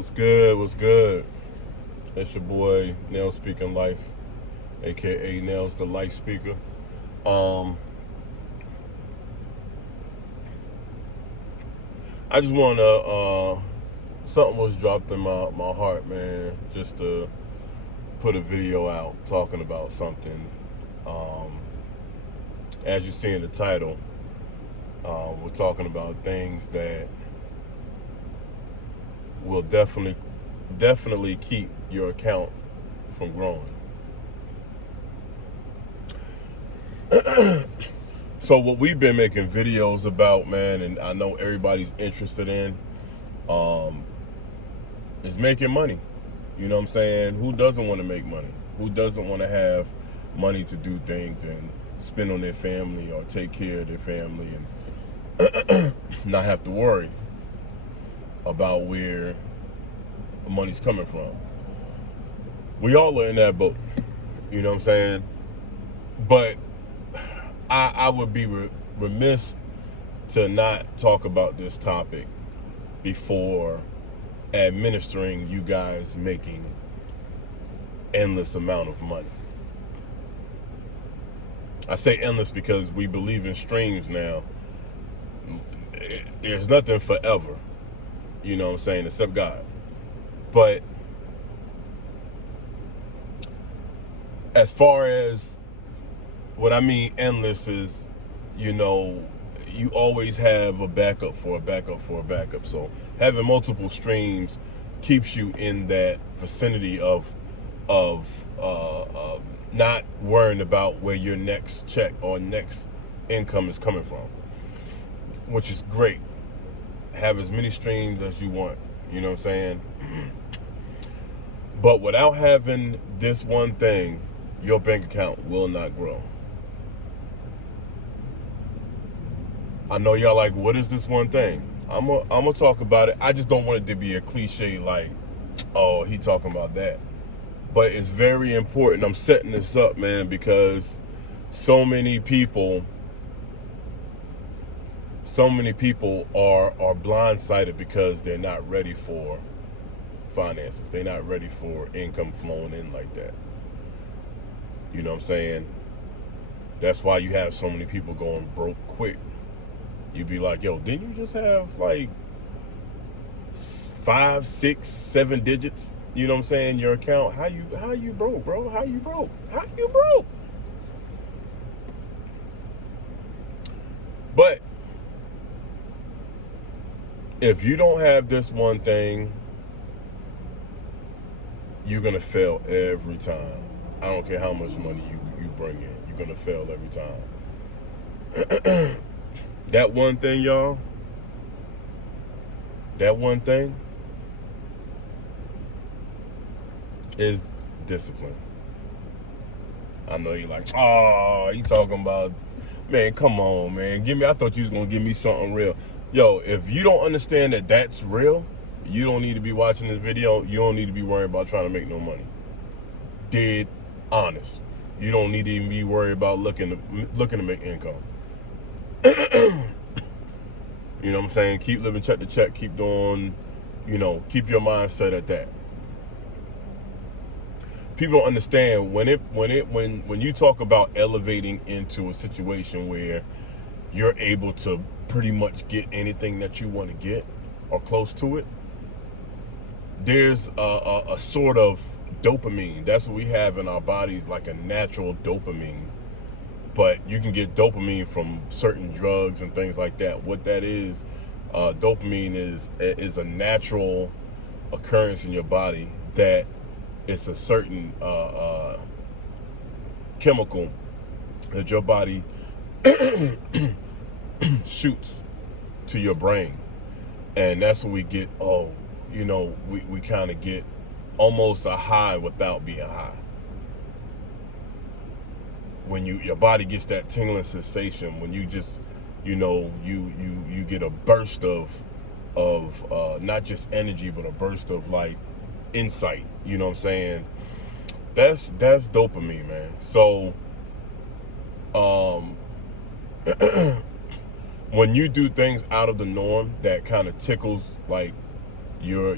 What's good? What's good? It's your boy Nail Speaking Life, aka Nails the Life Speaker. Um, I just wanna something was dropped in my heart, man, just to put a video out talking about something. Um, as you see in the title, we're talking about things that will definitely keep your account from growing. So what we've been making videos about, man, and I know everybody's interested in, um, is making money. You know what I'm saying? Who doesn't want to make money? Who doesn't want to have money to do things and spend on their family or take care of their family and not have to worry about where the money's coming from? We all are in that boat. You know what I'm saying? But I would be remiss to not talk about this topic before administering you guys making endless amount of money. I say endless because we believe in streams now. There's nothing forever, you know what I'm saying, except God. But as far as what I mean endless is, you know, you always have a backup for a backup for a backup. So having multiple streams keeps you in that vicinity of not worrying about where your next check or next income is coming from, which is great. Have as many streams as you want, you know what I'm saying? But without having this one thing, your bank account will not grow. I know y'all like, what is this one thing? I'm gonna talk about it. I just don't want it to be a cliche like, oh, he talking about that. But it's very important. I'm setting this up, man, because so many people are blindsided because they're not ready for finances. They're not ready for income flowing in like that. You know what I'm saying? That's why you have so many people going broke quick. You'd be like, yo, didn't you just have like 5, 6, 7 digits? You know what I'm saying? Your account. How you broke, bro? How you broke? How you broke? But if you don't have this one thing, you're gonna fail every time. I don't care how much money you bring in, you're gonna fail every time. That one thing, y'all, that one thing is discipline. I know you're like, oh, you talking about, man, come on, man. I thought you was going to give me something real. Yo, if you don't understand that that's real, you don't need to be watching this video. You don't need to be worrying about trying to make no money. Dead honest. You don't need to even be worried about looking to make income. You know what I'm saying? Keep living check to check. Keep doing, keep your mindset at that. People don't understand when you talk about elevating into a situation where you're able to pretty much get anything that you want to get or close to it. There's a sort of dopamine. That's what we have in our bodies, like a natural dopamine. But you can get dopamine from certain drugs and things like that. What that is, dopamine is a natural occurrence in your body that it's a certain chemical that your body shoots to your brain. And that's when we get, we kind of get almost a high without being high. When your body gets that tingling sensation, when you just, you get a burst of not just energy, but a burst of like insight. You know what I'm saying? That's dopamine, man. So, when you do things out of the norm that kind of tickles like your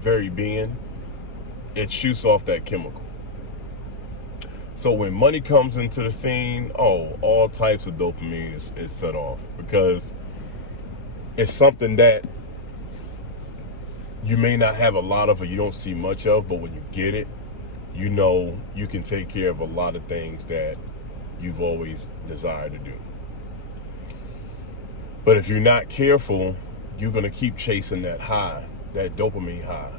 very being, it shoots off that chemical. So when money comes into the scene, all types of dopamine is set off, because it's something that you may not have a lot of, or you don't see much of, but when you get it, you know you can take care of a lot of things that you've always desired to do. But if you're not careful, you're going to keep chasing that high, that dopamine high.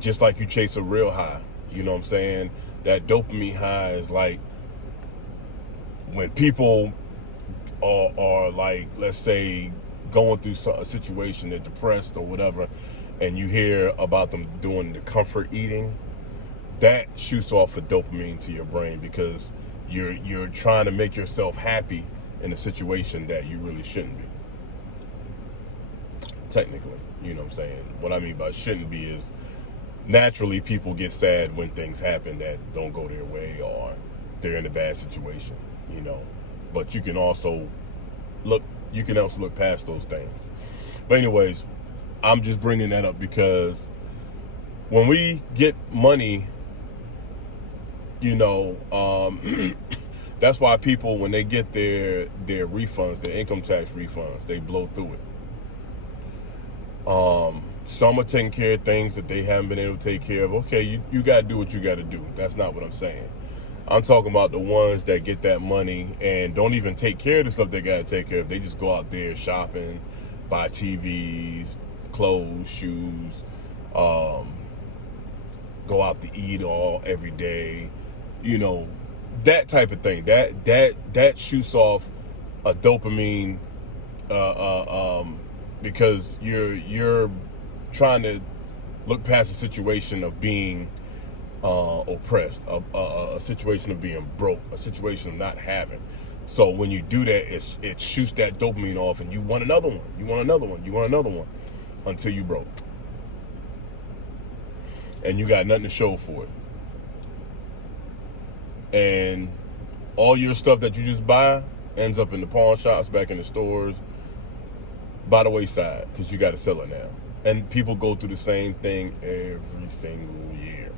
Just like you chase a real high, you know what I'm saying? That dopamine high is like when people are like, let's say, going through a situation, they're depressed or whatever, and you hear about them doing the comfort eating. That shoots off a dopamine to your brain, because you're trying to make yourself happy in a situation that you really shouldn't be. Technically, you know what I'm saying? What I mean by shouldn't be is, naturally people get sad when things happen that don't go their way, or they're in a bad situation, you know. But you can also look past those things. But anyways, I'm just bringing that up because when we get money, you know, that's why people, when they get their refunds, their income tax refunds, they blow through it. Some are taking care of things that they haven't been able to take care of. Okay, you got to do what you got to do. That's not what I'm saying. I'm talking about the ones that get that money and don't even take care of the stuff they got to take care of. They just go out there shopping, buy TVs, clothes, shoes, go out to eat every day, you know, that type of thing. That shoots off a dopamine, because you're trying to look past a situation of being oppressed, a situation of being broke, a situation of not having. So when you do that, it shoots that dopamine off, and you want another one, you want another one, you want another one, until you broke. And you got nothing to show for it. And all your stuff that you just buy ends up in the pawn shops, back in the stores, by the wayside, because you got to sell it now. And people go through the same thing every single year.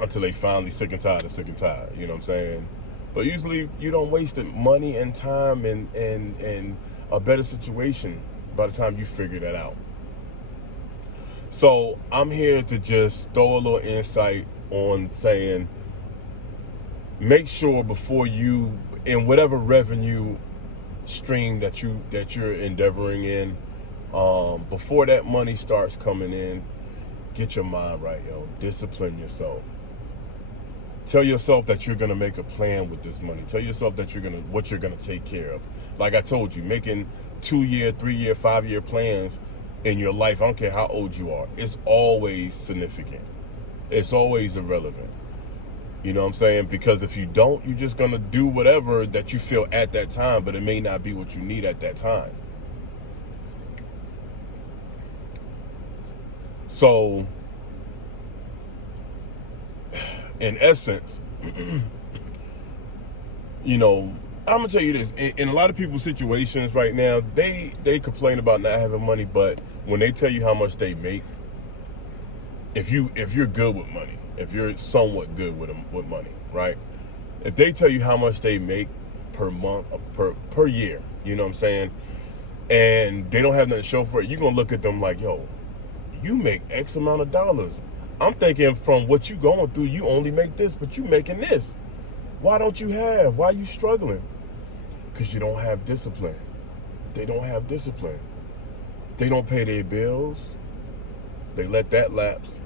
Until they finally sick and tired, you know what I'm saying? But usually you don't waste money and time and a better situation by the time you figure that out. So I'm here to just throw a little insight on saying, make sure before you, in whatever revenue stream that you're endeavoring in, before that money starts coming in, get your mind right, yo. Discipline yourself. Tell yourself that you're gonna make a plan with this money. Tell yourself that what you're gonna take care of. Like I told you, making 2-year, 3-year, 5-year plans in your life, I don't care how old you are, it's always significant. It's always irrelevant. You know what I'm saying? Because if you don't, you're just gonna do whatever that you feel at that time, but it may not be what you need at that time. So, in essence, you know, I'm gonna tell you this: in a lot of people's situations right now, they complain about not having money, but when they tell you how much they make, if you're good with money, if you're somewhat good with money, right? If they tell you how much they make per month, per year, you know what I'm saying, and they don't have nothing to show for it, you're gonna look at them like, yo, you make X amount of dollars. I'm thinking from what you going through, you only make this, but you making this. Why don't you have? Why are you struggling? Because you don't have discipline. They don't have discipline. They don't pay their bills. They let that lapse.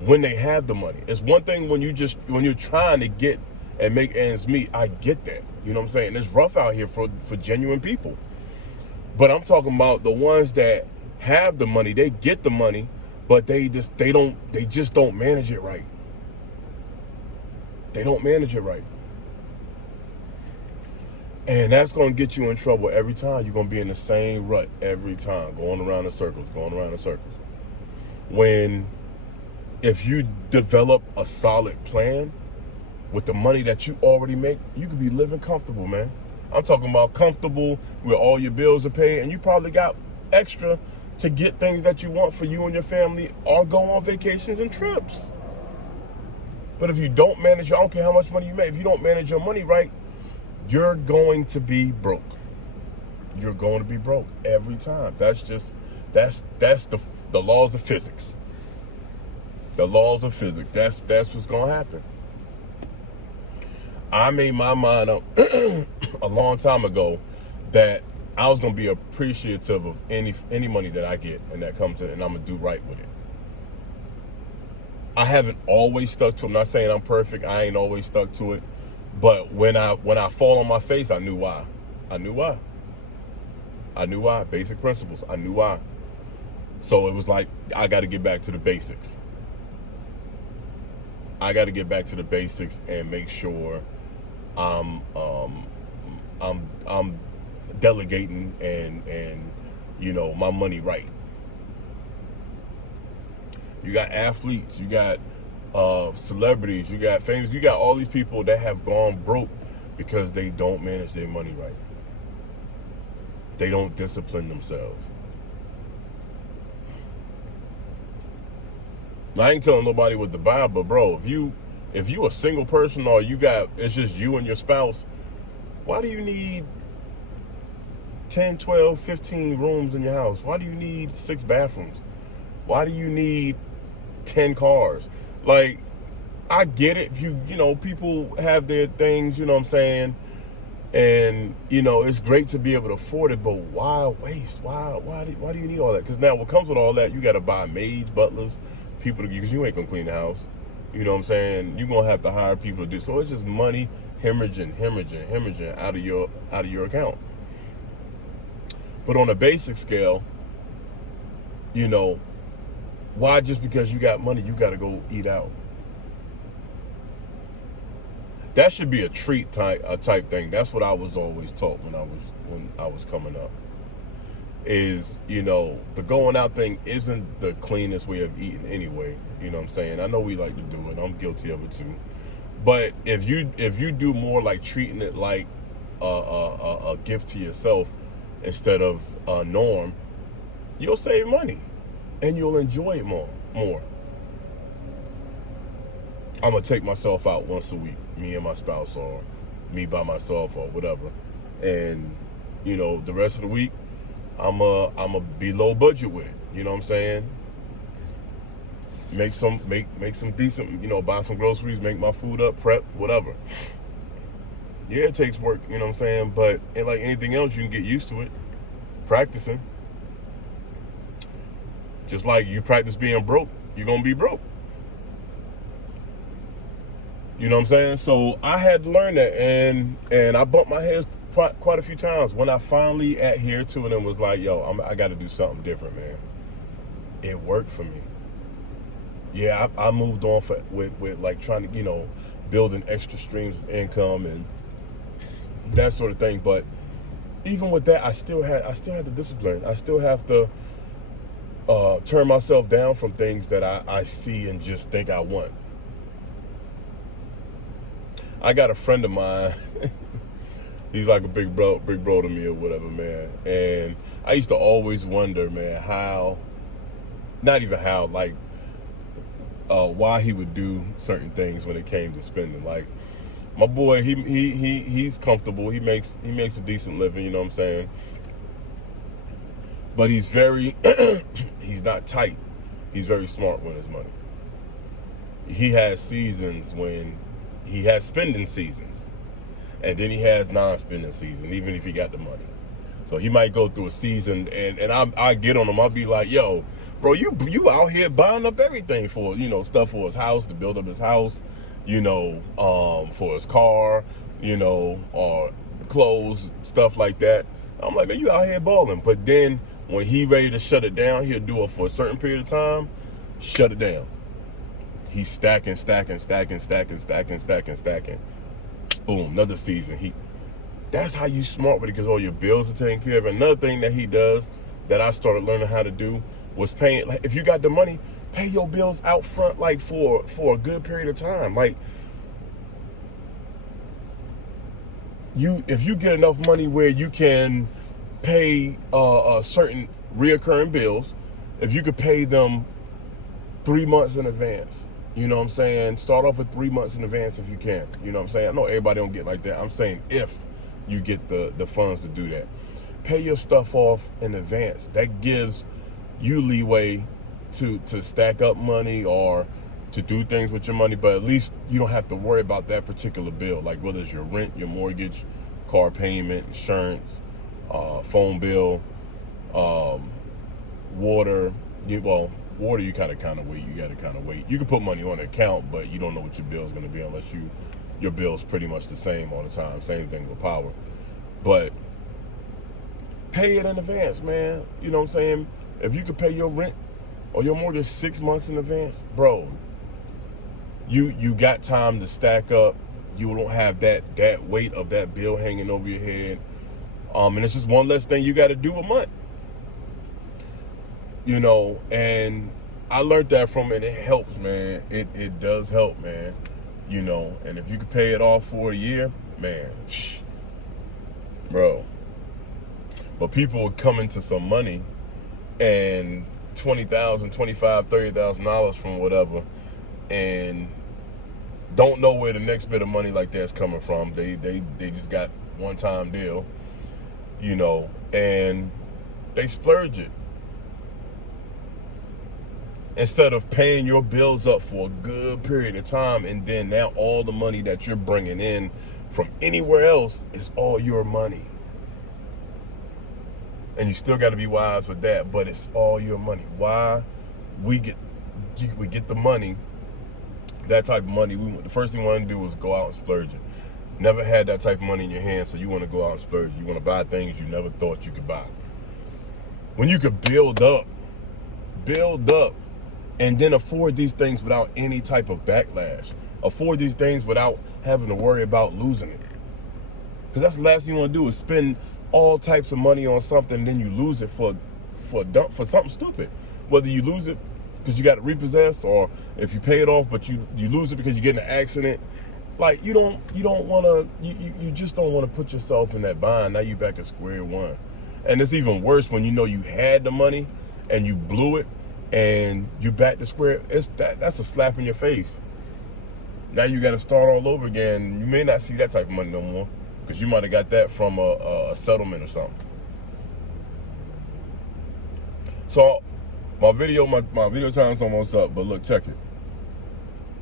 When they have the money, it's one thing when you're trying to get and make ends meet. I get that. You know what I'm saying? It's rough out here for genuine people. But I'm talking about the ones that have the money. They get the money, but they just don't manage it right. They don't manage it right. And that's going to get you in trouble every time. You're going to be in the same rut every time, going around in circles. If you develop a solid plan, with the money that you already make, you could be living comfortable, man. I'm talking about comfortable where all your bills are paid and you probably got extra to get things that you want for you and your family or go on vacations and trips. But if you don't manage, I don't care how much money you make, if you don't manage your money right, you're going to be broke. You're going to be broke every time. That's the laws of physics. The laws of physics. That's what's going to happen. I made my mind up a long time ago that I was going to be appreciative of any money that I get and that comes in, and I'm going to do right with it. I haven't always stuck to it. I'm not saying I'm perfect. I ain't always stuck to it. But when I fall on my face, I knew why. I knew why. Basic principles. I knew why. So it was like, I got to get back to the basics. I got to get back to the basics and make sure I'm delegating and my money right. You got athletes, you got celebrities, you got famous, you got all these people that have gone broke because they don't manage their money right. They don't discipline themselves. Now, I ain't telling nobody what to buy, but bro, if you a single person or it's just you and your spouse, why do you need 10, 12, 15 rooms in your house? Why do you need 6 bathrooms? Why do you need 10 cars? Like, I get it. If people have their things, you know what I'm saying? And, it's great to be able to afford it, but why waste? Why do you need all that? Because now what comes with all that, you got to buy maids, butlers, people because you ain't going to clean the house. You know what I'm saying? You're going to have to hire people to do. So it's just money hemorrhaging out of your account. But on a basic scale, why just because you got money, you got to go eat out? That should be a treat type thing. That's what I was always taught when I was coming up. Is, the going out thing isn't the cleanest way of eating anyway. You know what I'm saying? I know we like to do it. I'm guilty of it too. But if you do more like treating it like a gift to yourself instead of a norm, you'll save money and you'll enjoy it more. I'm gonna take myself out once a week, me and my spouse, or me by myself, or whatever. And the rest of the week, I'm a be low budget with it. You know what I'm saying? Make some decent, buy some groceries, make my food up, prep, whatever. Yeah, it takes work, you know what I'm saying? But like anything else, you can get used to it. Practicing. Just like you practice being broke, you're gonna be broke. You know what I'm saying? So I had to learn that, and I bumped my head quite a few times when I finally adhered to it and was like, yo, I got to do something different, man. It worked for me. Yeah, I moved on with like trying to, building extra streams of income and that sort of thing. But even with that, I still had the discipline. I still have to turn myself down from things that I see and just think I want. I got a friend of mine. He's like a big bro to me or whatever, man. And I used to always wonder, man, why he would do certain things when it came to spending. Like, my boy, he's comfortable. He makes a decent living, you know what I'm saying? But he's he's not tight. He's very smart with his money. He has seasons when he has spending seasons, and then he has non-spending season, even if he got the money. So he might go through a season, and I get on him. I'll be like, yo, bro, you out here buying up everything for, stuff for his house, to build up his house, for his car, or clothes, stuff like that. I'm like, man, you out here balling. But then when he ready to shut it down, he'll do it for a certain period of time, shut it down. He's stacking. Boom, another season. That's how you smart with it, because all your bills are taken care of. Another thing that he does that I started learning how to do was paying. Like, if you got the money, pay your bills out front, like for a good period of time. Like, if you get enough money where you can pay certain reoccurring bills, if you could pay them 3 months in advance, you know what I'm saying? Start off with 3 months in advance if you can. You know what I'm saying? I know everybody don't get like that. I'm saying if you get the funds to do that. Pay your stuff off in advance. That gives you leeway to stack up money or to do things with your money, but at least you don't have to worry about that particular bill, like whether it's your rent, your mortgage, car payment, insurance, phone bill, water. Water you kind of wait. You got to kind of wait. You can put money on an account, but you don't know what your bill's going to be unless your bill's pretty much the same all the time. Same thing with power, but pay it in advance, man. You know what I'm saying? If you could pay your rent or your mortgage 6 months in advance, bro, you got time to stack up. You don't have that weight of that bill hanging over your head. And it's just one less thing you got to do a month. You know, and I learned that from it. It helps, man. It does help, man. You know, and if you could pay it off for a year, man, bro. But people would come into some money and $20,000, $25,000, $30,000 from whatever, and don't know where the next bit of money like that's coming from. They just got one-time deal, you know, and they splurge it. Instead of paying your bills up for a good period of time, and then now all the money that you're bringing in from anywhere else is all your money. And you still got to be wise with that, but it's all your money. Why we get the money, that type of money, the first thing we want to do is go out and splurge it. Never had that type of money in your hand, so you want to go out and splurge. You want to buy things you never thought you could buy. When you could build up, and then afford these things without any type of backlash. Afford these things without having to worry about losing it. Because that's the last thing you want to do is spend all types of money on something, and then you lose it for something stupid. Whether you lose it because you got to repossess, or if you pay it off but you lose it because you get in an accident. Like you just don't want to put yourself in that bind. Now you back at square one. And it's even worse when you know you had the money and you blew it and you back to square. That's a slap in your face. Now you got to start all over again. You may not see that type of money no more, because you might have got that from a settlement or something. So my video time's almost up, but look, check it.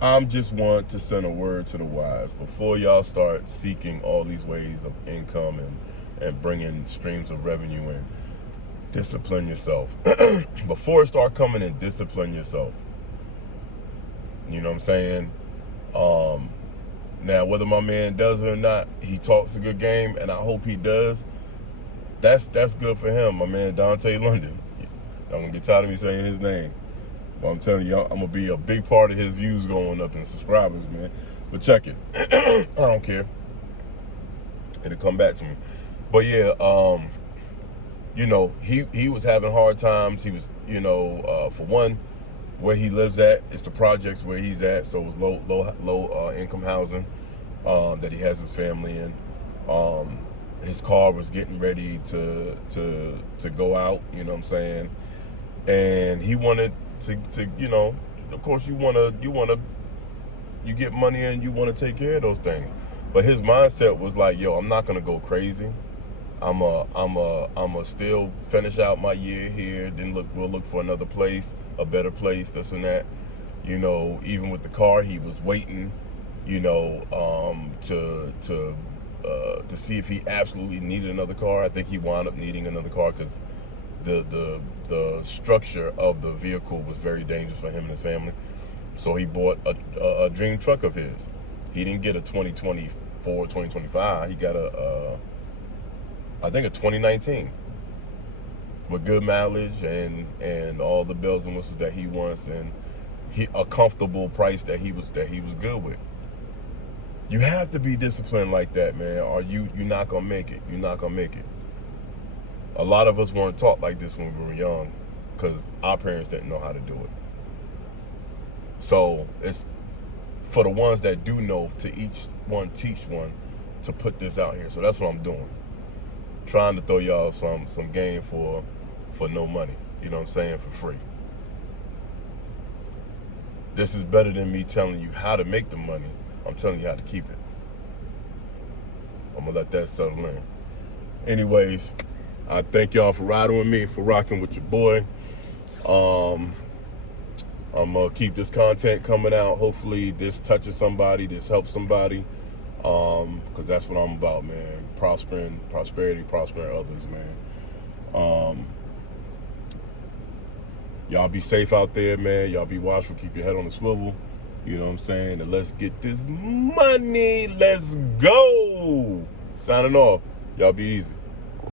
I'm just want to send a word to the wise before y'all start seeking all these ways of income and bringing streams of revenue in. Discipline yourself. Before it start coming in, discipline yourself. You know what I'm saying? Now, whether my man does it or not, he talks a good game, and I hope he does. That's good for him, my man Dante London. I'm gonna get tired of me saying his name, but I'm telling you, I'm gonna be a big part of his views going up and subscribers, man. But check it. I don't care. It'll come back to me. But yeah, you know, he was having hard times. He was, you know, for one, where he lives at, it's the projects where he's at, so it's low income housing that he has his family in. His car was getting ready to go out, you know what I'm saying? And he wanted to you know, of course you get money and you want to take care of those things. But his mindset was like, yo, I'm not gonna go crazy. I'm a still finish out my year here. Then we'll look for another place, a better place, this and that. You know, even with the car, he was waiting, you know, to see if he absolutely needed another car. I think he wound up needing another car because the structure of the vehicle was very dangerous for him and his family. So he bought a dream truck of his. He didn't get a 2024, 2025. He got I think a 2019 with good mileage and all the bells and whistles that he wants, and a comfortable price that he was good with. You have to be disciplined like that, man, or you're not gonna make it. You're not gonna make it. A lot of us weren't taught like this when we were young because our parents didn't know how to do it. So it's for the ones that do know, to each one teach one, to put this out here. So that's what I'm doing. Trying to throw y'all some game for no money. You know what I'm saying? For free. This is better than me telling you how to make the money. I'm telling you how to keep it. I'm gonna let that settle in. Anyways, I thank y'all for riding with me, for rocking with your boy. I'm gonna keep this content coming out. Hopefully this touches somebody, this helps somebody. Because that's what I'm about, man. Prospering others, man. Y'all be safe out there, man. Y'all be watchful. Keep your head on the swivel. You know what I'm saying? And let's get this money. Let's go. Signing off. Y'all be easy.